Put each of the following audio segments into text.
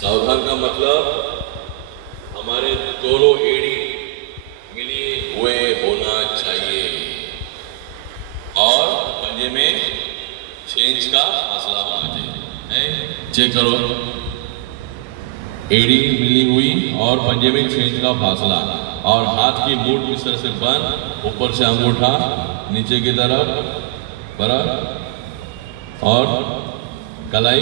सावधान का मतलब हमारे दोनों एड़ी मिली हुए होना चाहिए और पंजे में 6 इंच का फासला होना चाहिए। चेक करो, एड़ी मिली हुई और पंजे में 6 इंच का फासला और हाथ की मूठ इस तरह से बंद, ऊपर से अंगूठा नीचे की तरफ बराबर और कलाई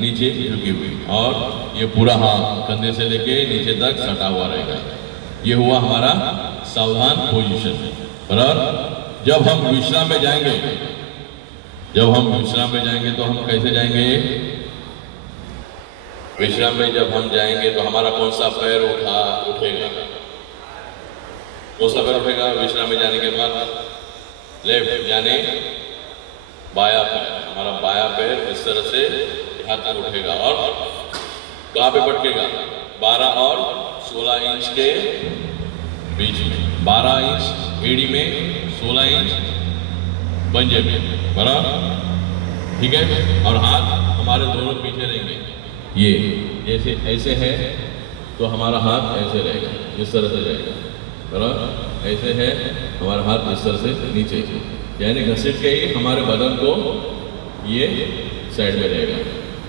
नीचे झुकी हुई और ये पूरा हाथ कंधे से लेके नीचे तक सटा हुआ रहेगा। ये हुआ हमारा सावधान पोजीशन। बराबर जब हम विश्राम में जाएंगे, तो हम कैसे जाएंगे? विश्राम में जब हम जाएंगे तो हमारा कौन सा पैर उठेगा? कौन सा पैर उठेगा विश्राम में जाने के बाद? लेफ्ट, यानी बाया पैर। हमारा बाया पैर इस तरह से यहाँ तक उठेगा और कहाँ पे पटकेगा? 12 और 16 इंच के बीच में। 12 इंच एड़ी में, 16 इंच पंजे में। बराबर, ठीक है। और हाथ हमारे दोनों पीछे रहेंगे। ये जैसे ऐसे है तो हमारा हाथ ऐसे रहेगा, इस तरह से रहेगा। बराबर, ऐसे है हमारा हाथ इस तरह से नीचे, यानी घसीट के ही हमारे बदन को ये साइड में रहेगा।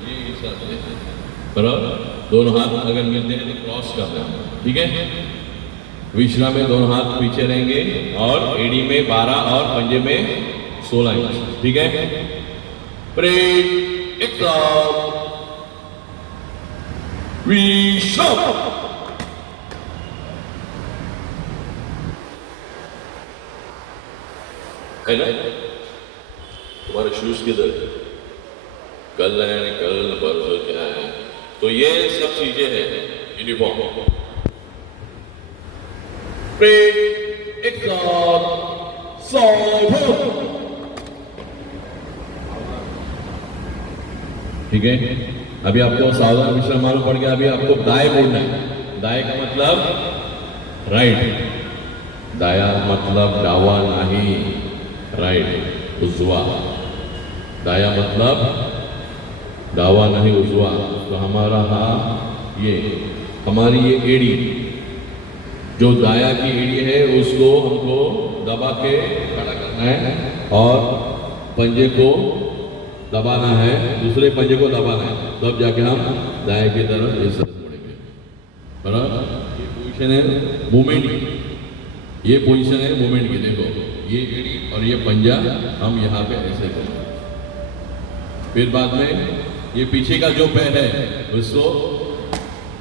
ये इस तरह से। बराबर, दोनों हाथ अगर मिलते हैं तो क्रॉस करना है, ठीक है। विश्राम में दोनों हाथ पीछे रहेंगे और एड़ी में 12 और पंजे में 16 इंच, ठीक है। ब्रेक, एक विश्राम। है ना? तुम्हारे शूज किधर है? कल है, कल परसों क्या है? तो ये सब चीजें हैं यूनिफॉर्म। एक ठीक है। अभी आपको सावधान विश्राम मालूम पड़ गया। अभी आपको दाएं बोलना है। दाएं का मतलब राइट, दाया मतलब डावा नहीं, राइट उजवा। दाया मतलब डावा नहीं उजवा। तो हमारा हाथ ये, हमारी ये एड़ी जो दाया की एड़ी है उसको हमको दबा के खड़ा करना है और पंजे को दबाना है, दूसरे पंजे को दबाना है, तब जाके हम दाएं की तरफ इस तरह मुड़ेंगे। बराबर, ये पोजीशन है मूवमेंट की। ये पोजीशन है मूवमेंट की। देखो ये एड़ी और ये पंजा हम यहाँ पे ऐसे करें। फिर बाद में ये पीछे का जो पैर है उसको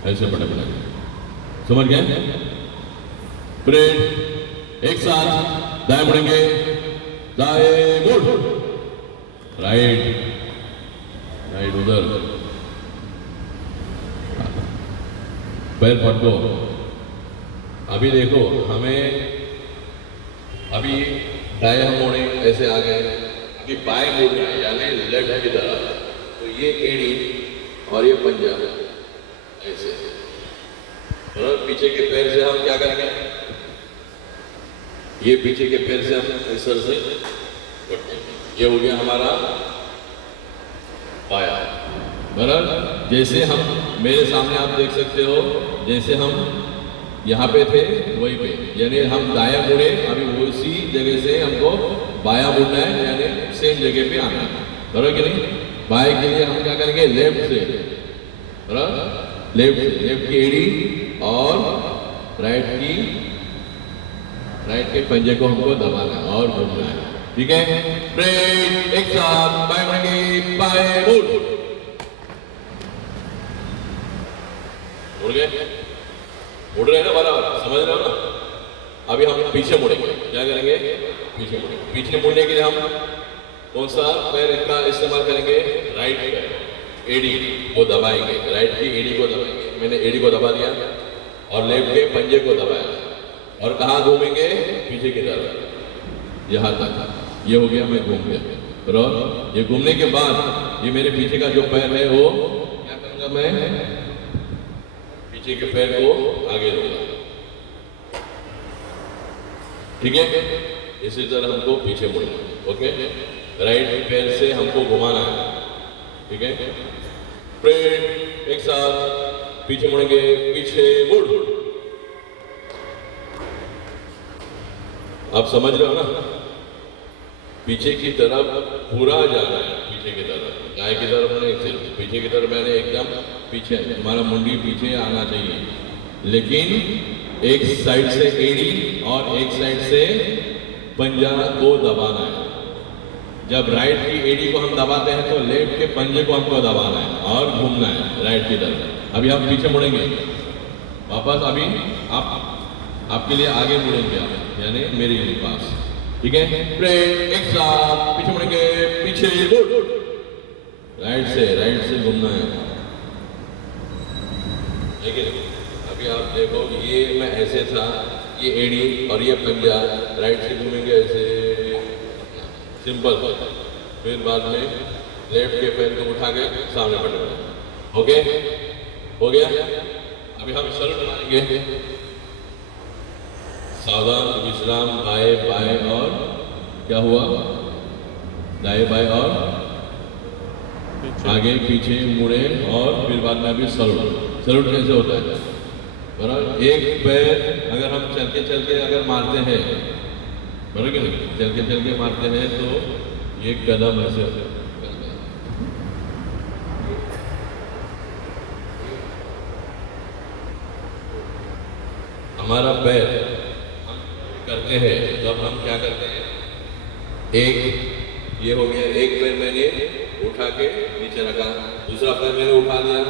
ऐसे पटकना है। समझ गए? ब्रेक, एक साथ दाएं मुड़ेंगे, दाएं मुड़, राइट, राइट उधर, पैर पटको। अभी देखो हमें, अभी दाएं हम मोड़े ऐसे आ गए, अभी बाएं मोड़ना है यानी लेफ्ट की तरफ। तो ये एड़ी और ये पंजा ऐसे, और पीछे के पैर से हम क्या करेंगे? ये पीछे के पैर से हम इस तरह से पटकेंगे। ये हो गया हमारा बाया। बराबर, जैसे हम मेरे सामने आप देख सकते हो, जैसे हम यहाँ पे थे वही पे, यानी हम दाया मुड़े, अभी उसी जगह से हमको बाया मुड़ना है, यानी सेम जगह पे आना है। बराबर कि नहीं? बाएं के लिए हम क्या करेंगे? लेफ्ट से, बराबर, लेफ्ट की एड़ी और राइट के पंजे को हमको दबाना है और घूमना है, ठीक है। ब्रेक, एक साथ बाएं मुड़ेंगे, बाएं मुड़, मुड़ गए, मुड़ रहे हैं ना? बराबर, समझ रहे हो ना? अभी हम पीछे मुड़ेंगे। क्या करेंगे? पीछे मुड़ेंगे। पीछे मुड़ने के लिए हम कौन सा पैर का इस्तेमाल करेंगे? राइट पैर, एड़ी को दबाएंगे, राइट की एड़ी को दबाएंगे। मैंने एड़ी को दबा दिया और लेफ्ट के पंजे को दबाया और कहाँ घूमेंगे? पीछे की तरफ, यहाँ तक। ये हो गया, मैं घूम गया। और ये घूमने के बाद ये मेरे पीछे का जो पैर है वो क्या करूँगा? मैं पीछे के पैर को आगे लूंगा, ठीक है। इसी तरह हमको पीछे मुड़ना, ओके। राइट पैर से हमको घुमाना है, ठीक है। एक साथ पीछे मुड़ेंगे, पीछे मुड़। आप समझ रहे हो ना, पीछे की तरफ पूरा जाना है, पीछे की तरफ, दाएं की तरफ नहीं, सिर्फ पीछे की तरफ। मैंने एकदम पीछे, तुम्हारा मुंडी पीछे आना चाहिए, लेकिन एक साइड से एड़ी और एक साइड से पंजा को दबाना है। जब राइट की एड़ी को हम दबाते हैं तो लेफ्ट के पंजे को हमको दबाना है और घूमना है राइट की तरफ। अभी हम पीछे मुड़ेंगे वापस, अभी आपके लिए आगे मुड़ेंगे आप, यानी मेरे पास, ठीक है। फ्रेंड एक साथ पीछे मुड़ेंगे, पीछे मुड़, राइट से घूमना है, ठीक है। अभी आप देखो, ये मैं ऐसे था, ये एड़ी और ये पंजा, राइट से घूमेंगे ऐसे सिंपल, फिर बाद में लेफ्ट के पैर को उठा के सामने बढ़ना। ओके, हो गया। अभी हम सलूट मारेंगे, सावधान, विश्राम, बाएं बाएं, और क्या हुआ, दाएं बाएं और आगे पीछे मुड़े, और फिर बाद में अभी सलूट। सलूट कैसे होता है, बराबर। एक पैर अगर हम चल के अगर मारते हैं, बराबर कि नहीं, चल के मारते हैं तो ये कदम ऐसे होता है। हमारा पैर करते हैं तब हम क्या करते हैं, एक ये हो गया, एक पैर मैंने उठा के नीचे रखा, दूसरा पैर मैंने उठा लिया,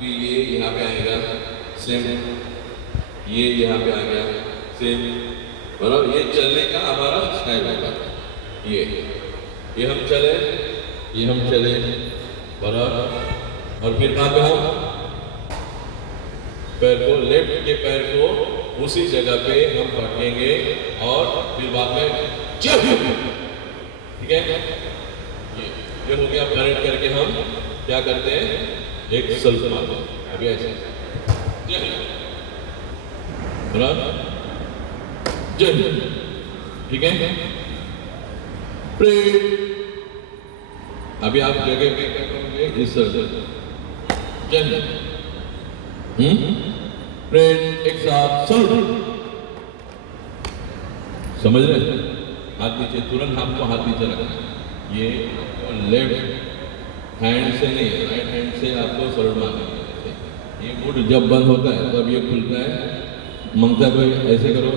फिर ये यहाँ पे आएगा, सेम, ये यहाँ पे आ गया, सेम, बराबर। ये चलने का हमारा स्टाइल होगा, ये हम चले, बराबर। और फिर कहाँ पे हम पैर को, लेफ्ट के पैर को उसी जगह पे हम पटकेंगे, और फिर बाद में ठीक है। ये हो गया, पलट करके हम क्या करते हैं, एक सल्ट मारते हैं। अभी ऐसे ठीक है। अभी आप जगह पे क्या करेंगे, इस फ्रेंड एक साथ सल्यूट, समझ रहे, हाथ नीचे, तुरंत आपको हाथ नीचे रखना है। ये लेफ्ट हैंड से नहीं, राइट हैंड से आपको सल्यूट मारना है। ये मुड़ जब बंद होता है तब ये खुलता है, मंगता कोई ऐसे करो,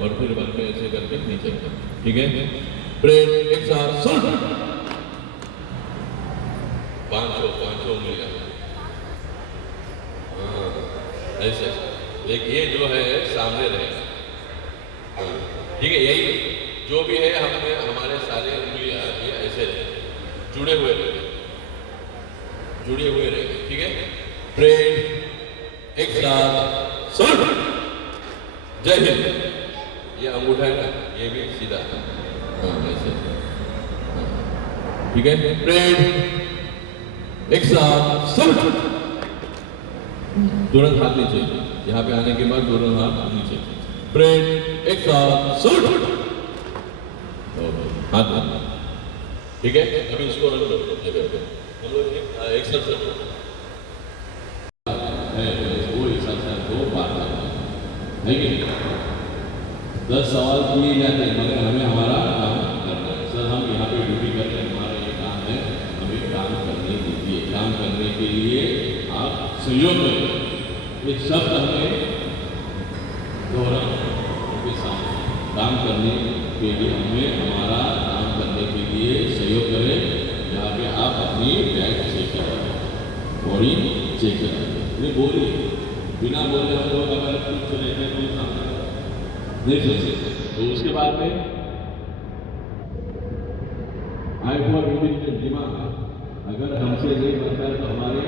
और फिर बाद में ऐसे करके नीचे, ठीक है। फ्रेंड एक साथ सल्यूट, पांचों उंगलियां ऐसे, लेकिन ये जो है सामने रहेगा, ठीक है। यही जो भी है, हमने हमारे सारे उंगलियां ये ऐसे जुड़े हुए रहे, ठीक है। फ्रेंड एक साथ सल्यूट, जय हिंद। ये अंगूठा है ना, ये भी सीधा, ऐसे, ठीक है। फ्रेंड एक साथ सल्यूट, तुरंत हाथ नीचे, यहाँ पे आने के बाद तुरंत हाथ नीचे। फ्रेंड एक साथ सल्यूट, हाथ, ठीक है। अभी इसको रख लो, हम लोग एक साथ सल्यूट वो हिसाब को बात है कि 10 सवाल किए जाते हैं, मगर हमें हमारा काम करना है। सर हम यहाँ पे ड्यूटी करते हैं, हमारा ये काम है, हमें काम करने दीजिए। काम करने के लिए आप सहयोग करें, ये शब्द हमें दोहरा के साथ, काम करने के लिए हमें हमारा काम करने के लिए सहयोग करें। यहाँ पे आप अपनी बैग चेक करें, बॉडी चेक करें, ये बोलिए, बिना बोले हम लोग अगर कुछ लेते हैं तो सामने नहीं सुन सकते। तो उसके बाद में आई फॉर यूनिट दिमाग, अगर हमसे नहीं बनता है तो हमारे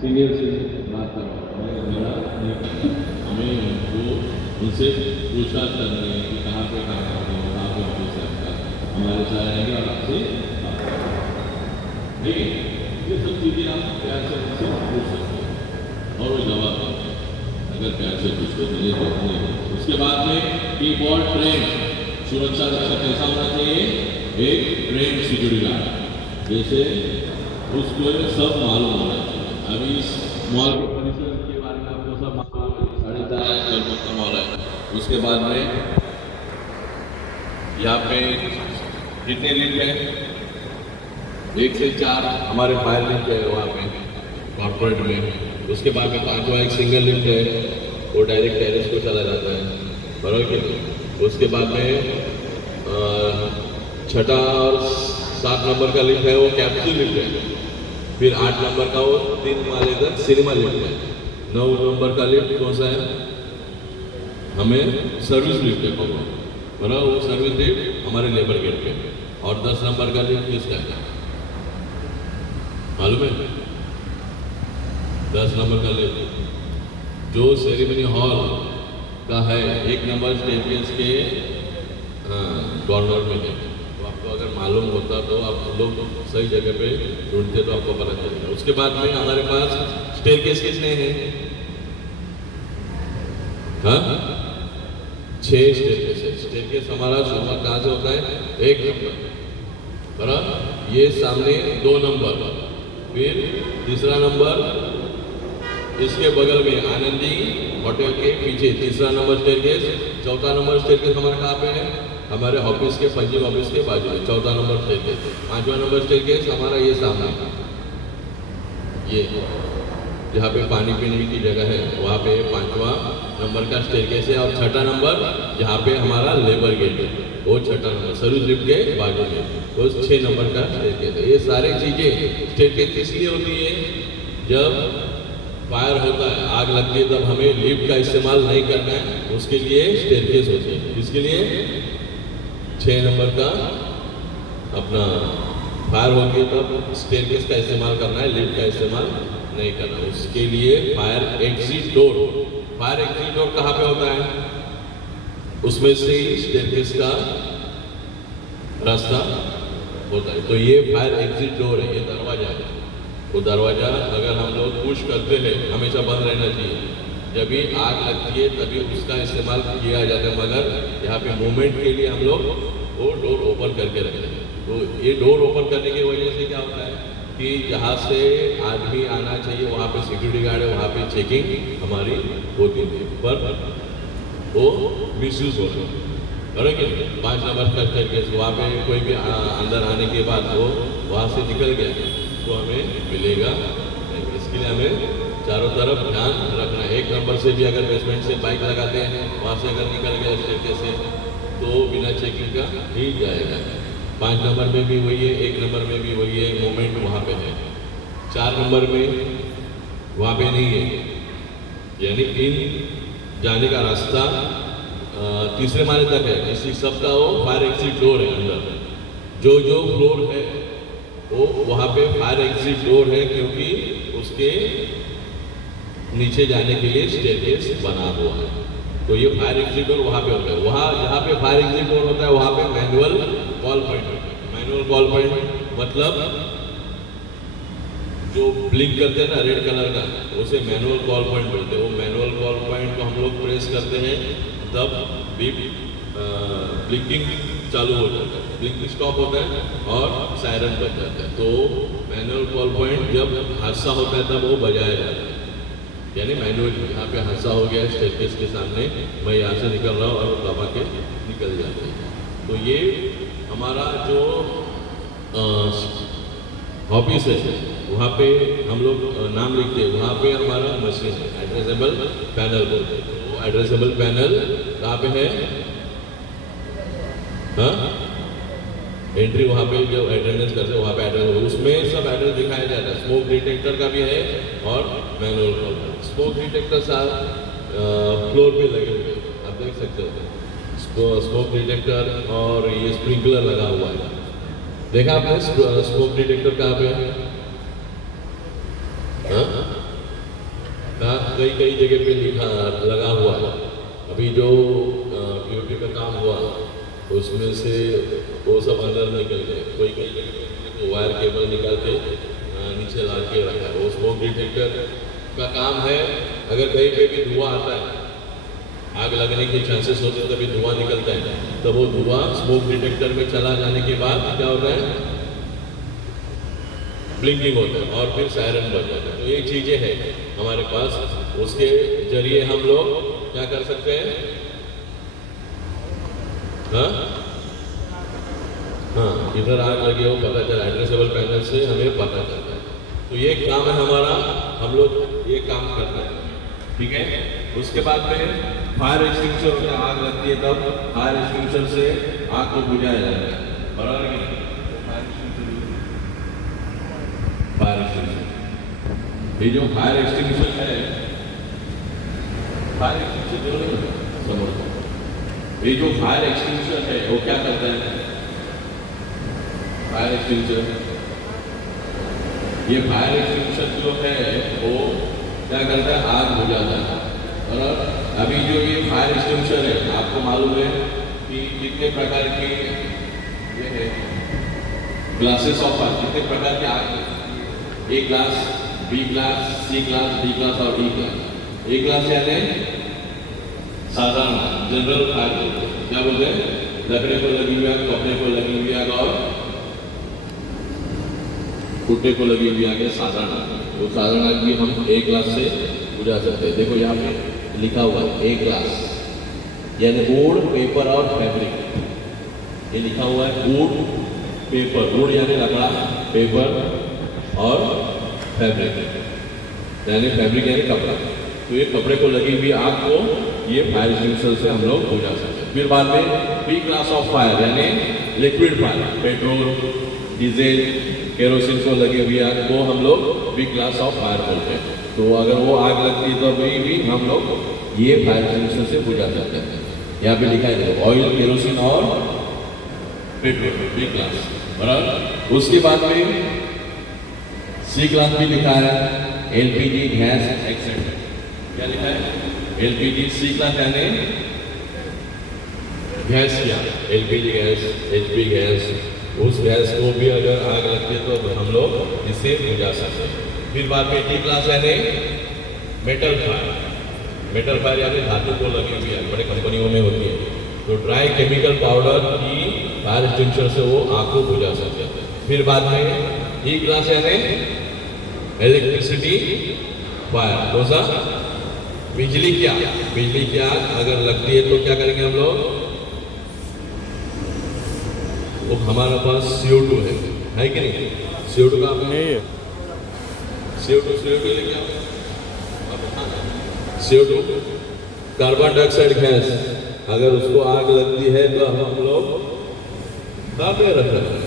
सीनियर से बात करो, हमें उनको उनसे पूछताछ करनी है कि कहाँ पे काम करते हो, कहाँ पे ऑफिस है, हमारे साथ रहेंगे और आपसे बात करेंगे। ठीक है, ये सब चीज़ें आप प्यार से उनसे पूछ सकते हैं और वो जवाब देंगे, अगर प्यार से पूछते तो नहीं तो। उसके बाद में कीबोर्ड ट्रेन, सुरक्षा रक्षा कैसा होना चाहिए, एक ट्रेन सिक्योरिटी गार्ड, जैसे उसको ये सब मालूम होना चाहिए। अभी इस मॉल के परिसर के बारे में आपको सब मालूम है, 4.5 करोड़ का मॉल है। उसके बाद में यहाँ पे कितने लिफ्ट हैं? 1 से 4 हमारे फायर लिफ्ट है वहाँ पे कॉर्पोरेट में। उसके बाद में 5वां एक सिंगल लिफ्ट है, वो डायरेक्ट टेरेस को चला जाता है, बराबर के लिए। उसके बाद में 6 और 7 नंबर का लिफ्ट है, वो कैप्सूल लिफ्ट है। फिर 8 नंबर का वो 3 माले तक सिनेमा लिफ्ट है। 9 नंबर का लिफ्ट कौन सा है? हमें सर्विस लिफ्ट है बराबर, वो सर्विस लिफ्ट हमारे लेबर गेट पे। और 10 नंबर का लिफ्ट किसका है मालूम है? 10 नंबर का लिफ्ट जो सेरेमनी हॉल का है, 1 नंबर स्टेरकेस के कॉर्नर में है। तो आपको अगर मालूम होता तो आप लोग सही जगह पे ढूंढते तो आपको पता चलेगा। उसके बाद में हमारे पास स्टेरकेस कितने हैं? हाँ, 6 स्टेरकेस है। स्टेरकेस हमारा शुरुआत कहाँ से होता है? 1 नंबर, बराबर। ये सामने 2 नंबर, फिर तीसरा नंबर इसके बगल में आनंदी होटल के पीछे तीसरा नंबर स्टेरकेस। 4था नंबर स्टेरकेस हमारे कहाँ पे है? हमारे ऑफिस के पंजिंग ऑफिस के बाजू में 4था नंबर स्टेरकेस। 5वां नंबर स्टेरकेस हमारा ये सामने, ये जहाँ पे पानी पीने की जगह है वहाँ पे 5वां नंबर का स्टेरकेस है। और 6ठा नंबर जहाँ पे हमारा लेबर गेट है, वो 6ठा नंबर सर्विस लिफ्ट के बाजू में, वो 6 नंबर का स्टेरकेस है। ये सारी चीज़ें स्टेरकेस इसलिए होती है, जब फायर होता है, आग लगती है, तब हमें लिफ्ट का इस्तेमाल नहीं करना है, उसके लिए स्टेरकेस होती है। इसके लिए 6 नंबर का अपना फायर होगी तब स्टेरकेस का इस्तेमाल करना है, लिफ्ट का इस्तेमाल नहीं करना। उसके लिए fire exit door, fire exit door कहाँ पे होता है? उसमें से ही स्टेरकेस का रास्ता होता है। तो ये फायर एग्जिट डोर है, ये दरवाजा है। वो दरवाज़ा अगर हम लोग पुश करते हैं, हमेशा बंद रहना चाहिए। जब भी आग लगती है तभी उसका इस्तेमाल किया जाता है, मगर यहाँ पे मूवमेंट के लिए हम लोग वो डोर ओपन करके रखते हैं। तो ये डोर ओपन करने की वजह से क्या होता है कि जहाँ से आदमी आना चाहिए वहाँ पे सिक्योरिटी गार्ड है, वहाँ पे चेकिंग हमारी होती है, पर वो मिसयूज हो रहा है, बराबर कि नहीं? 5 नंबर का स्टेरकेस, वहाँ पे कोई भी अंदर आने के बाद वो वहाँ से निकल गया तो हमें मिलेगा नहीं। इसके लिए हमें चारों तरफ ध्यान रखना है। 1 नंबर से भी अगर बेसमेंट से बाइक लगाते हैं, वहाँ से अगर निकल गया स्टेरकेस से तो बिना चेकिंग का ही जाएगा। 5 नंबर में भी वही है, 1 नंबर में भी वही है, मूवमेंट वहाँ पे है। 4 नंबर में वहाँ पे नहीं है, यानी इन जाने का रास्ता तीसरे माले तक है। इसी सबका वो फायर एग्जिट डोर है। अंदर जो फ्लोर है वो वहाँ पे फायर एग्जिट डोर है, क्योंकि उसके नीचे जाने के लिए स्टेरकेस बना हुआ है। तो ये फायर एग्जिट डोर वहाँ पे होता है। वहाँ जहाँ पे फायर एग्जिट डोर होता है वहाँ पे मैनुअल कॉल पॉइंट होता है। मैनुअल कॉल पॉइंट मतलब जो ब्लिंक करते हैं ना रेड कलर का, उसे मैनुअल कॉल पॉइंट बोलते हैं। वो मैनुअल कॉल पॉइंट को हम लोग प्रेस करते हैं तब बीप ब्लिंकिंग चालू हो जाता है, ब्लिंकिंग स्टॉप होता है और सायरन बज जाता है। तो मैनुअल कॉल पॉइंट जब हादसा होता है तब वो बजाया जाता है, यानी मैनुअल यहाँ पे हादसा हो गया स्टेरकेस के सामने, मैं यहाँ से निकल रहा हूँ और दबा के निकल जाते हैं। तो ये हमारा जो ऑफिस है वहाँ पे हम लोग नाम लिखते हैं, वहाँ पे हमारा मशीन है एड्रेसेबल पैनल बोलते हैं। तो एड्रेसेबल पैनल कहाँ पे है? हाँ, एंट्री वहाँ पे जो अटेंडेंस करते हैं वहाँ पे एड्रेस, उसमें सब एड्रेस दिखाया जाता है। स्मोक डिटेक्टर का भी है और मैनुअल कॉल। स्मोक डिटेक्टर साथ फ्लोर पे लगे हुए आप देख सकते हो। स्मोक डिटेक्टर और ये स्प्रिंकलर लगा हुआ है, देखा आपने? स्मोक डिटेक्टर कहाँ पे है? कई जगह पे लिखा लगा हुआ है। अभी जो पीओपी का काम हुआ उसमें से वो सब अंदर निकल गए। कोई कई जगह पे वायर केबल निकाल के नीचे ला के रखा है। वो स्मोक डिटेक्टर का काम है। अगर कहीं पे भी धुआं आता है, आग लगने के चांसेस होते हैं, तभी धुआं निकलता है, तो वो धुआं स्मोक डिटेक्टर में चला जाने के बाद क्या होता है? ब्लिंकिंग होता है और फिर सायरन बज जाता है। तो ये चीज़ें हैं हमारे पास, उसके जरिए हम लोग क्या कर सकते हैं? हाँ हाँ, इधर आग लगी हो पता चला, एड्रेसेबल पैनल से हमें पता चलता है। तो ये काम है हमारा, हम लोग ये काम करते हैं, ठीक है। उसके बाद में फायर एक्सटिंग्विशर होता है, आग लगती है तब फायर एक्सटिंग्विशर से आग को बुझाया जाता है, बराबर है। फायर एक्सटिंग्विशर, ये जो फायर एक्सटिंग्विशर है, फायर एक्सटिंग्विशर जो नहीं समझ, ये जो फायर एक्सटिंग्विशर है वो क्या करता है? फायर एक्सटिंग्विशर, ये फायर एक्सटिंग्विशर जो है वो क्या करता है? आग बुझाता है। और अभी जो ये फायर एक्सटिंग्विशर है, आपको मालूम है कि कितने प्रकार के ये है ग्लासेस ऑफ फायर, कितने प्रकार के आग, ए क्लास, बी क्लास, सी क्लास, डी क्लास और ई क्लास। ए क्लास यानी साधारण जनरल फायर, क्या बोलते हैं? लकड़े को लगी हुई आग, कपड़े को लगी हुई आग और कुत्ते को लगी हुई आग साधारण आग। तो साधारण आग भी हम ए क्लास से बुझा सकते हैं। देखो यहाँ पे लिखा हुआ है ए क्लास, यानी वुड, पेपर और फैब्रिक। ये लिखा हुआ है वुड, पेपर, वुड यानी लकड़ा, पेपर और फैब्रिक यानी कपड़ा। तो ये कपड़े को लगी हुई आग को ये फायर एक्सटिंग्विशर से हम लोग बुझा सकते हैं। फिर बाद में बी क्लास ऑफ फायर यानी liquid fire, petrol, diesel, kerosene को लगी हुई आग को हम लोग बी क्लास ऑफ फायर बोलते हैं। तो अगर वो आग लगती है तो भी हम लोग ये फायर एक्सटिंग्विशर से बुझा सकते हैं। यहाँ पे लिखा है ऑयल, केरोसिन और पेट्रोल, बी क्लास, बराबर। उसके बाद में सी क्लास भी लिखा है, एलपीजी, गैस, एक्सेट्रा। क्या लिखा है? एलपीजी, सी क्लास यानी गैस, क्या एलपीजी गैस, एचपी गैस, उस गैस को भी अगर आग लगती है तो हम लोग इसे बुझा सकते हैं। फिर बाद में टी क्लास यानी मेटल फायर, मेटल फायर यानी धातु को लगी हुई आग, बड़े कंपनियों में होती है। तो ड्राई केमिकल पाउडर की फायर एक्सटिंग्विशर से वो आग को बुझा सकते हैं। फिर बाद में ई क्लास यानी इलेक्ट्रिसिटी फायर, कौन सा? बिजली की आग। बिजली की आग अगर लगती है तो क्या करेंगे हम लोग? वो हमारे पास CO2 है कि नहीं? CO2 का नहीं है, CO2 लेके आओ। CO2 कार्बन डाइऑक्साइड गैस, अगर उसको आग लगती है तो हम लोग दाबे रखते हैं,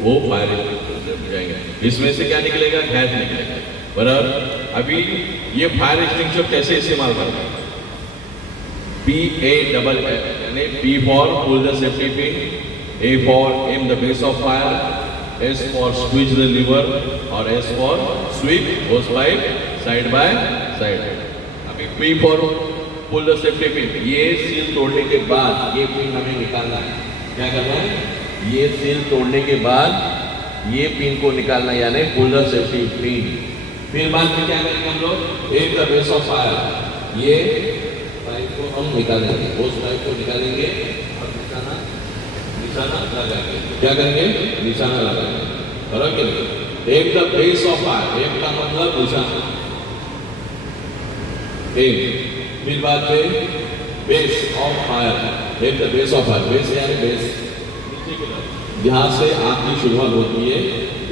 वो फायर एक्सटिंग्विशर जाएंगे। इसमें से क्या निकलेगा? गैस निकलेगा, बराबर। अभी ये फायर एक्सटिंग्विशर कैसे इस्तेमाल करते हैं? PAFF यानी P for pull the safety pin, A for aim the base of fire, S for squeeze the lever और S for sweep hose pipe side by side। अभी P for pull the safety pin, ये seal तोड़ने के बाद ये pin हमें निकालना है। क्या करना है? ये सील तोड़ने के बाद ये पिन को निकालना है, यानी पुल द सेफ्टी पिन। फिर बाद में क्या करेंगे हम लोग? aim the base of fire, ये पाइप को हम निकालेंगे, होस पाइप को निकालेंगे और निशाना लगाएंगे। क्या करेंगे? निशाना लगाएंगे, बराबर कि नहीं? Aim the base of fire, aim का मतलब निशाना, एम। फिर बाद में base of fire, aim the base of fire, base यानी बेस, जहाँ से आग की शुरुआत होती है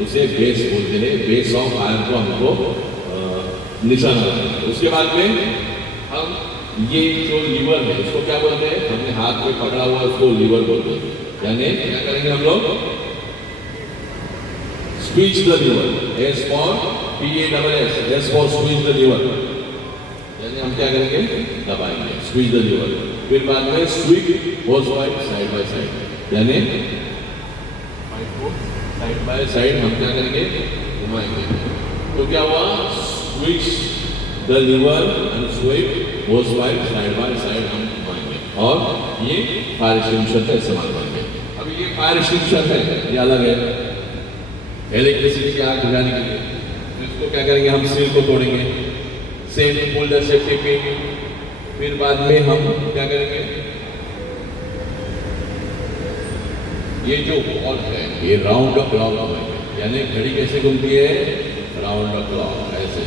उसे बेस बोलते हैं। बेस ऑफ फायर को हमको निशाना लगाएंगे। उसके बाद में हम ये जो लीवर है उसको क्या बोलते हैं? हमने हाथ में पकड़ा हुआ उसको लीवर बोलते हैं। यानी क्या करेंगे हम लोग? Squeeze the lever, S for PASS, S for squeeze the lever, यानी हम क्या करेंगे? दबाएंगे, स्क्वीज द लीवर। फिर बाद में sweep hose pipe side by side, यानी पाइप को साइड बाय साइड हम क्या करेंगे? घुमाएंगे। तो क्या हुआ? Squeeze the lever and sweep hose pipe side by side हम घुमाएंगे और ये फायर एक्सटिंग्विशर का इस्तेमाल करेंगे। अभी ये फायर एक्सटिंग्विशर है, ये अलग है, इलेक्ट्रिसिटी की आग बुझाने के लिए। इसको क्या करेंगे? हम सील को तोड़ेंगे, same pull the safety pin. फिर बाद में हम क्या करेंगे? ये जो बॉल है ये राउंड अप राउंड होएगा, यानी घड़ी कैसे घूमती है, राउंड द क्लॉक, ऐसे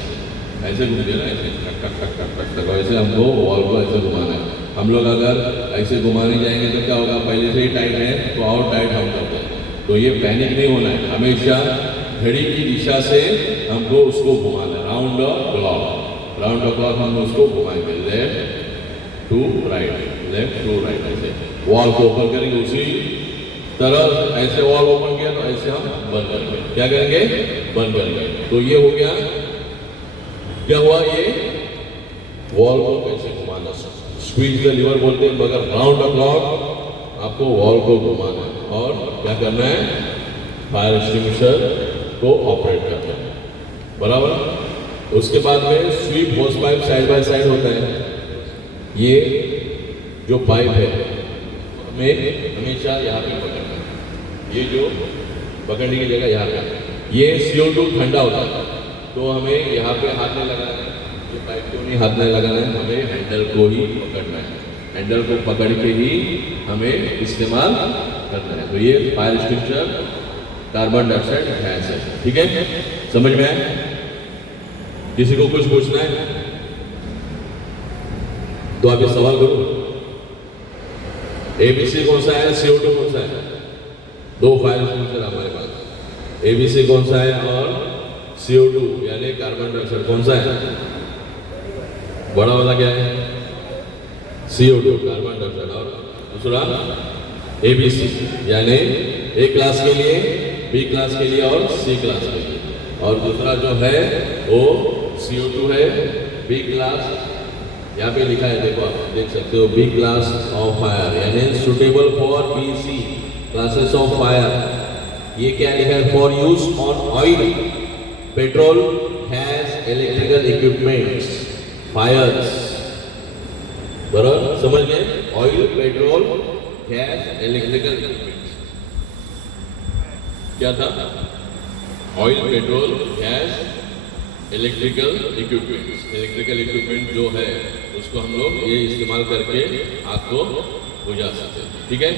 ऐसे घूमती है ना, ऐसे टक टक टक टक टक टक, ऐसे हमको वॉल को ऐसे घुमाना है। हम लोग अगर ऐसे घुमाने जाएंगे तो क्या होगा, पहले से ही टाइट है तो और टाइट हम करते हैं। तो ये पैनिक नहीं होना है, हमेशा घड़ी की दिशा से हमको उसको घुमाना है, round the clock, round the clock हम उसको घुमाएंगे, left to right, left to right, ऐसे वॉल को ओपन करेंगे, उसी तरह ऐसे वॉल ओपन किया तो ऐसे हम बंद करेंगे, क्या करेंगे, बंद करेंगे। तो ये हो गया, क्या हुआ, ये वॉल को कैसे घुमाना, स्क्वीज द लीवर बोलते हैं, मगर राउंड द क्लॉक आपको वॉल को घुमाना है और क्या करना है, फायर एक्सटिंग्विशर को ऑपरेट करना है, बराबर। उसके बाद में sweep hose pipe side by side होता है। ये जो पाइप है हमें हमेशा यहाँ पे पकड़ना है, ये जो पकड़ने की जगह यहाँ पे, ये CO2 ठंडा होता है तो हमें यहाँ पे हाथ नहीं लगाना है, ये पाइप को नहीं हाथ नहीं लगाना है, हमें हैंडल को ही पकड़ना है, हैंडल को पकड़ के ही हमें इस्तेमाल करना है। तो ये fire extinguisher carbon dioxide gas है, ठीक है, समझ में आया? किसी को कुछ पूछना है तो आप ये सवाल करो। ABC कौन सा है, CO2 कौन सा है, दो फायर एक्सटिंग्विशर हमारे पास, ABC कौन सा है और CO2 यानी कार्बन डाइऑक्साइड कौन सा है, बड़ा वाला क्या है, CO2 कार्बन डाइऑक्साइड, और दूसरा ABC यानी A क्लास के लिए, B क्लास के लिए और C क्लास के लिए, और दूसरा जो है वो CO2 है, B क्लास यहाँ पे लिखा है, देखो आप देख सकते हो, B क्लास ऑफ फायर यानी suitable for BC classes of fire. ये क्या लिखा है, for use on oil, petrol, gas, electrical equipments, fires, बराबर, समझ गए, oil, petrol, gas, electrical equipments, क्या था, oil, petrol, gas, electrical equipments, electrical equipment जो है उसको हम लोग ये इस्तेमाल करके आग को बुझा सकते हैं, ठीक है,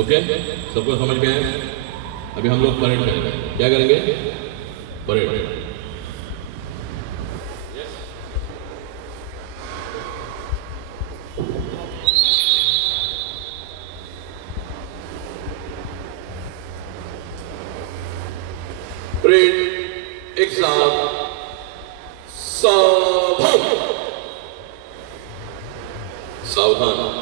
ओके, सबको समझ गए? अभी हम लोग परेड करेंगे, क्या करेंगे, परेड। परेड एक साथ, सावधान, सावधान।